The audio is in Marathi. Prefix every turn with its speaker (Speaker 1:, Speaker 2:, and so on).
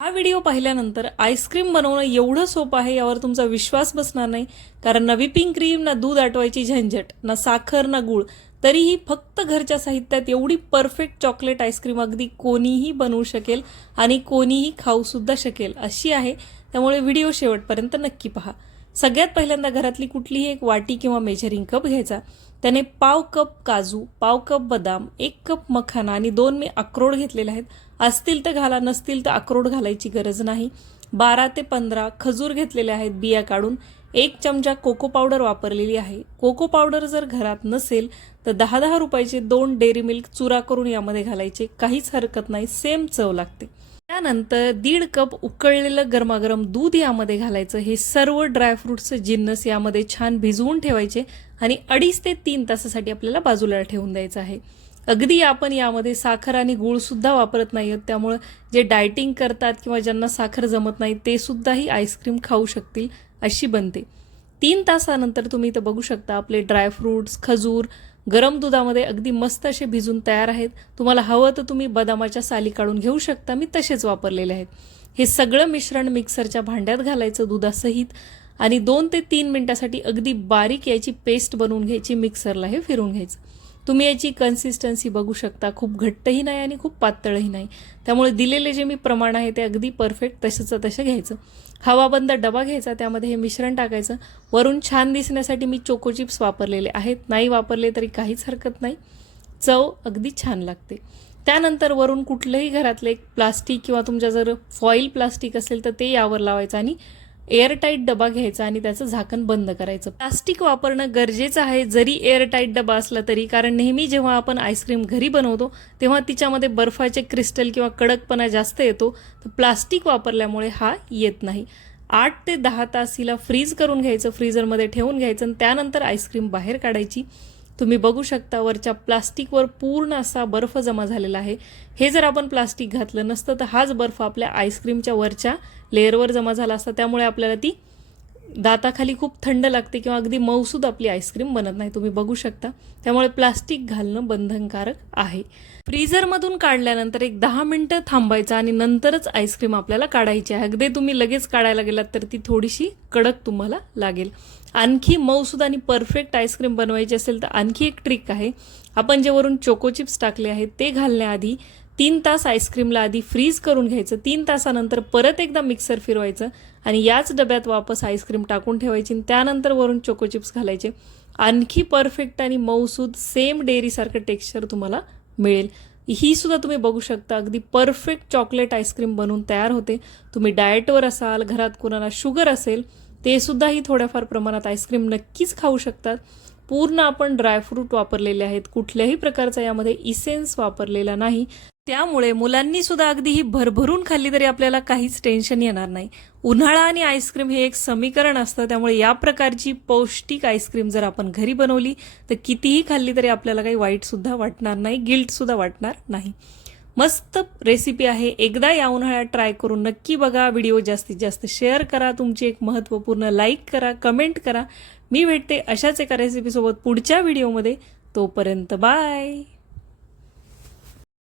Speaker 1: हा व्हिडिओ पाहिल्यानंतर आईस्क्रीम बनवणं एवढं सोपं आहे यावर तुमचा विश्वास बसणार नाही. कारण ना व्हिपिंग क्रीम ना दूध आटवायची झंझट ना साखर ना गूळ. तरीही फक्त घरच्या साहित्यात एवढी परफेक्ट चॉकलेट आईस्क्रीम अगदी कोणीही बनवू शकेल आणि कोणीही खाऊसुद्धा शकेल अशी आहे. त्यामुळे व्हिडिओ शेवटपर्यंत नक्की पहा. सगळ्यात पहिल्यांदा घरातली कुठलीही एक वाटी किंवा मेजरिंग कप घ्यायचा. त्याने पाव कप काजू पाव कप बदाम एक कप मखाना आणि दोन मी अक्रोड घेतलेले आहेत. असतील तर घाला नसतील तर अक्रोड घालायची गरज नाही. बारा ते पंधरा खजूर घेतलेले आहेत बिया काढून. एक चमचा कोको पावडर वापरलेली आहे. कोको पावडर जर घरात नसेल तर दहा दहा रुपयाचे दोन डेअरी मिल्क चुरा करून यामध्ये घालायचे. काहीच हरकत नाही. सेम चव लागते. त्यानंतर दीड कप उकळलेलं गरमागरम दूध यामध्ये घालायचं. हे सर्व ड्रायफ्रुट्सचे जिन्नस यामध्ये छान भिजवून ठेवायचे आणि अडीच ते तीन तासासाठी आपल्याला बाजूला ठेवून द्यायचं आहे. अगदी आपण यामध्ये साखर आणि गूळ सुद्धा वापरत नाही आहोत. त्यामुळं जे डायटिंग करतात किंवा ज्यांना साखर जमत नाही ते सुद्धाही आईस्क्रीम खाऊ शकतील अशी बनते. तीन तासानंतर तुम्ही इथं बघू शकता आपले ड्रायफ्रुट्स खजूर गरम दुधामध्ये अगदी मस्त असे भिजून तयार आहेत. तुम्हाला हवं तर तुम्ही बदामाच्या साली काढून घेऊ शकता. मी तसेच वापरलेले आहेत. हे सगळं मिश्रण मिक्सरच्या भांड्यात घालायचं दुधासहित आणि दोन ते तीन मिनिटासाठी अगदी बारीक याची पेस्ट बनवून घ्यायची मिक्सरला हे फिरून घ्यायचं. तुम्ही याची कन्सिस्टन्सी बघू शकता. खूप घट्टही नाही आणि खूप पातळही नाही. त्यामुळे दिलेले जे मी प्रमाण आहे ते अगदी परफेक्ट तसंचं तसं घ्यायचं. हवाबंद डबा घ्यायचा त्यामध्ये हे मिश्रण टाकायचं. वरून छान दिसण्यासाठी मी चोको चिप्स वापरलेले आहेत. नाही वापरले तरी काहीच हरकत नाही. चव अगदी छान लागते. त्यानंतर वरून कुठलंही घरातलं एक प्लास्टिक किंवा तुमच्या जर फॉईल प्लास्टिक असेल तर ते यावर लावायचं आणि एअरटाईट डबा घ्यायचा आणि त्याचं झाकण बंद करायचं. प्लास्टिक वापरणं गरजेचं आहे. जरी एअरटाईट डबा असला तरी कारण नेहमी जेव्हा आपण आईस्क्रीम घरी बनवतो तेव्हा तिच्यामध्ये बर्फाचे क्रिस्टल किंवा कडकपणा जास्त येतो. तर प्लास्टिक वापरल्यामुळे हा येत नाही. आठ ते दहा तास हिला फ्रीज करून घ्यायचं फ्रीजरमध्ये ठेवून घ्यायचं आणि त्यानंतर आईस्क्रीम बाहेर काढायची. तुम्ही बघू शकता वरच्या प्लास्टिकवर पूर्ण असा बर्फ जमा झालेला आहे. हे जर आपण प्लास्टिक घातलं नसतं तर हाच बर्फ आपल्या आईस्क्रीमच्या वरच्या लेअरवर जमा झाला असता. त्यामुळे आपल्याला ती दाताखाली खूप थंड लागते किंवा अगदी मऊसूद आपली आईस्क्रीम बनत नाही तुम्ही बघू शकता. त्यामुळे प्लास्टिक घालणं बंधनकारक आहे. फ्रीझरमधून काढल्यानंतर एक दहा मिनटं थांबायचं आणि नंतरच आईस्क्रीम आपल्याला काढायची आहे. अगदी तुम्ही लगेच काढायला गेलात तर ती थोडीशी कडक तुम्हाला लागेल. आणखी मऊसूद आणि परफेक्ट आईस्क्रीम बनवायची असेल तर आणखी एक ट्रिक आहे. आपण जे वरून चोको चिप्स टाकले आहेत ते घालण्याआधी तीन तास आईस्क्रीमला आधी फ्रीज करून घ्यायचं तीन तासानंतर परत एकदा मिक्सर फिरवायचं आणि याच डब्यात वापस आईस्क्रीम टाकून ठेवायची आणि त्यानंतर वरून चोको चिप्स घालायचे. आणखी परफेक्ट आणि मऊसूद सेम डेअरीसारखं टेक्स्चर तुम्हाला मिळेल. ही सुद्धा तुम्ही बघू शकता. अगदी परफेक्ट चॉकलेट आईस्क्रीम बनवून तयार होते. तुम्ही डाएटवर असाल घरात कोणाला शुगर असेल ते सुद्धाही थोड्याफार प्रमाणात आईस्क्रीम नक्कीच खाऊ शकतात. पूर्ण आपण ड्रायफ्रूट वापरलेले आहेत. कुठल्याही प्रकारचा यामध्ये इसेन्स वापरलेला नाही. त्यामुळे मुलांनी सुद्धा अगदी ही भरभरून खाल्ली तरी आपल्याला काहीच टेन्शन येणार नाही. उन्हाळा आणि आईस्क्रीम हे एक समीकरण असतं त्यामुळे या प्रकारची पौष्टिक आईस्क्रीम जर आपण घरी बनवली तर कितीही खाल्ली तरी आपल्याला काही वाईटसुद्धा वाटणार नाही गिल्टसुद्धा वाटणार नाही. मस्त रेसिपी आहे. एकदा या उन्हाळ्यात ट्राय करून नक्की बघा. व्हिडिओ जास्तीत जास्त शेअर करा. तुमची एक महत्त्वपूर्ण लाईक करा कमेंट करा. मी भेटते अशाच एका रेसिपीसोबत पुढच्या व्हिडिओमध्ये तोपर्यंत बाय